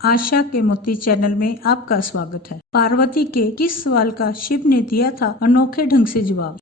आशा के मोती चैनल में आपका स्वागत है। पार्वती के किस सवाल का शिव ने दिया था अनोखे ढंग से जवाब।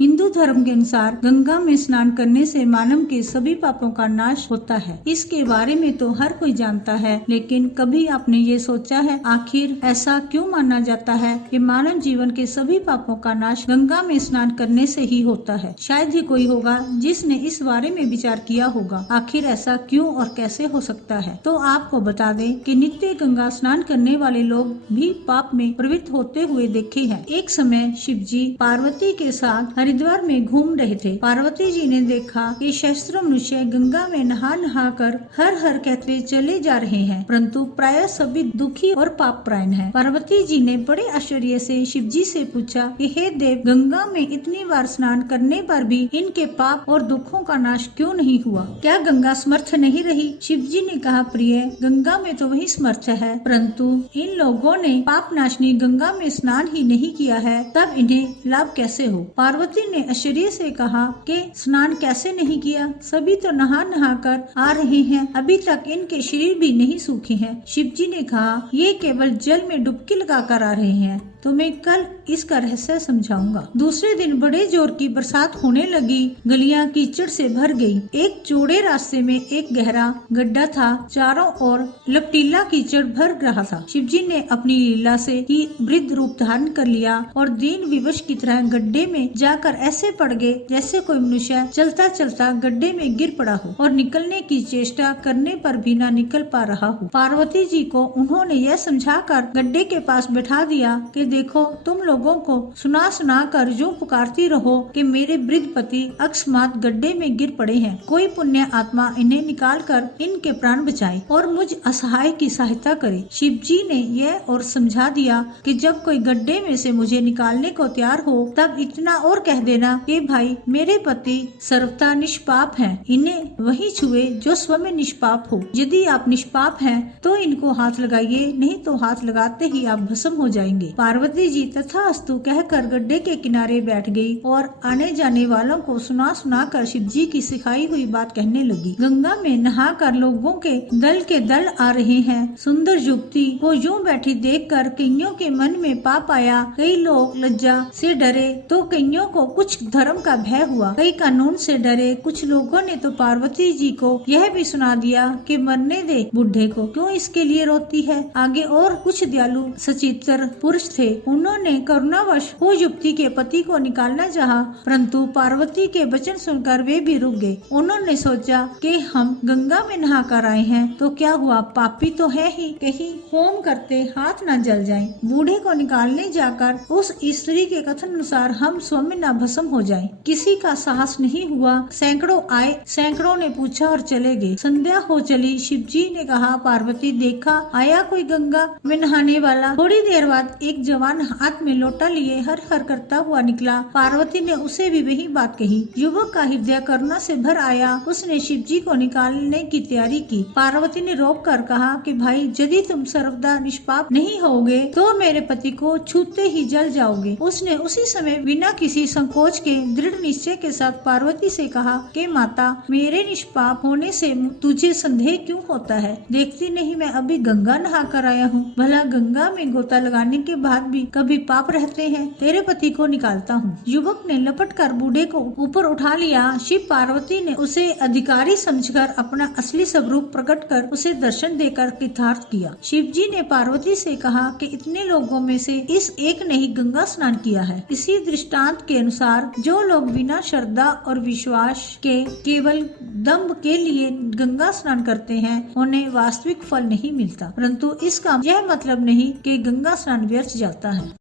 हिंदू धर्म के अनुसार गंगा में स्नान करने से मानव के सभी पापों का नाश होता है। इसके बारे में तो हर कोई जानता है, लेकिन कभी आपने ये सोचा है आखिर ऐसा क्यों माना जाता है कि मानव जीवन के सभी पापों का नाश गंगा में स्नान करने से ही होता है। शायद ही कोई होगा जिसने इस बारे में विचार किया होगा आखिर ऐसा क्यों और कैसे हो सकता है। तो आपको बता दें कि नित्य गंगा स्नान करने वाले लोग भी पाप में प्रवृत्त होते हुए देखे हैं। एक समय शिव जी पार्वती के साथ हरिद्वार में घूम रहे थे। पार्वती जी ने देखा कि सहस्त्रों मनुष्य गंगा में नहा नहा कर हर हर कहते चले जा रहे हैं, परंतु प्राय सभी दुखी और पाप प्रायण हैं। पार्वती जी ने बड़े आश्चर्य से शिव जी से पूछा कि हे देव, गंगा में इतनी बार स्नान करने पर भी इनके पाप और दुखों का नाश क्यों नहीं हुआ? क्या गंगा समर्थ नहीं रही? शिव जी ने कहा, प्रिय, गंगा में तो वही समर्थ है, परंतु इन लोगों ने पाप नाशनी गंगा में स्नान ही नहीं किया है, तब इन्हें लाभ कैसे हो? पार्वती ने आश्चर्य से कहा कि स्नान कैसे नहीं किया? सभी तो नहा नहा कर आ रहे हैं, अभी तक इनके शरीर भी नहीं सूखे हैं। शिव जी ने कहा, ये केवल जल में डुबकी लगा कर आ रहे हैं, तो मैं कल इसका रहस्य समझाऊंगा। दूसरे दिन बड़े जोर की बरसात होने लगी, गलियां कीचड़ से भर गई। एक चौड़े रास्ते में एक गहरा गड्ढा था, चारों ओर लपटीला कीचड़ भर रहा था। शिव जी ने अपनी लीला से ही वृद्ध रूप धारण कर लिया और दीन विवश की तरह गड्ढे में जाकर ऐसे पड़ गए जैसे कोई मनुष्य चलता चलता गड्ढे में गिर पड़ा हो और निकलने की चेष्टा करने पर भी न निकल पा रहा हो। पार्वती जी को उन्होंने यह समझाकर गड्ढे के पास बैठा दिया कि देखो, तुम लोगों को सुना सुना कर जो पुकारती रहो कि मेरे वृद्ध पति अकस्मात गड्ढे में गिर पड़े हैं, कोई पुण्य आत्मा इन्हें निकाल कर इनके प्राण बचाए और मुझ असहाय की सहायता करे। शिव जी ने यह और समझा दिया कि जब कोई गड्ढे में से मुझे निकालने को तैयार हो, तब इतना और कह देना कि भाई, मेरे पति सर्वथा निष्पाप हैं, इन्हें वही छुए जो स्वयं निष्पाप हो। यदि आप निष्पाप हैं तो इनको हाथ लगाइए, नहीं तो हाथ लगाते ही आप भस्म हो जाएंगे। पार्वती जी तथास्तु कहकर गड्ढे के किनारे बैठ गई और आने जाने वालों को सुना सुना कर शिव जी की सिखाई हुई बात कहने लगी। गंगा में नहाकर लोगों के दल आ रहे हैं। सुंदर युवती को यूं बैठी देखकर कईयों के मन में पाप आया। कई लोग लज्जा से डरे तो कईयों को कुछ धर्म का भय हुआ, कई कानून से डरे। कुछ लोगों ने तो पार्वती जी को यह भी सुना दिया कि मरने दे बुढ़े को, क्यों इसके लिए रोती है। आगे और कुछ दयालु सचित्र पुरुष थे, उन्होंने करुणावश वो युवती के पति को निकालना चाहा, परंतु पार्वती के वचन सुनकर वे भी रुक गए। उन्होंने सोचा कि हम गंगा में नहा कर आए हैं तो क्या हुआ, पापी तो है ही, कहीं होम करते हाथ न जल जाएं। बूढ़े को निकालने जाकर उस स्त्री के कथन अनुसार हम स्वयं न भस्म हो जाएं। किसी का साहस नहीं हुआ। सैकड़ों आए, सैकड़ों ने पूछा और चले गए। संध्या हो चली। शिव जी ने कहा, पार्वती, देखा आया कोई गंगा में नहाने वाला? थोड़ी देर बाद एक जवान हाथ में लोटा लिए हर हर करता हुआ निकला। पार्वती ने उसे भी वही बात कही। युवक का हृदय करुणा से भर आया। उसने शिव जी को निकालने की तैयारी की। पार्वती ने रोक कर कहा कि भाई, यदि तुम सर्वदा निष्पाप नहीं होगे तो मेरे पति को छूते ही जल जाओगे। उसने उसी समय बिना किसी संकोच के दृढ़ निश्चय के साथ पार्वती से कहा कि माता, मेरे निष्पाप होने से तुझे संदेह क्यों होता है? देखती नहीं मैं अभी गंगा नहा कर आया हूँ। भला गंगा में गोता लगाने के बाद भी कभी पाप रहते हैं? तेरे पति को निकालता हूँ। युवक ने लपट कर बूढ़े को ऊपर उठा लिया। शिव पार्वती ने उसे अधिकारी समझकर अपना असली स्वरूप प्रकट कर उसे दर्शन देकर कृतार्थ किया। शिव जी ने पार्वती से कहा कि इतने लोगों में से इस एक ने ही गंगा स्नान किया है। इसी दृष्टांत के अनुसार जो लोग बिना श्रद्धा और विश्वास के केवल दम्भ के लिए गंगा स्नान करते हैं, उन्हें वास्तविक फल नहीं मिलता, परंतु इसका यह मतलब नहीं कि गंगा स्नान व्यर्थ जाता है।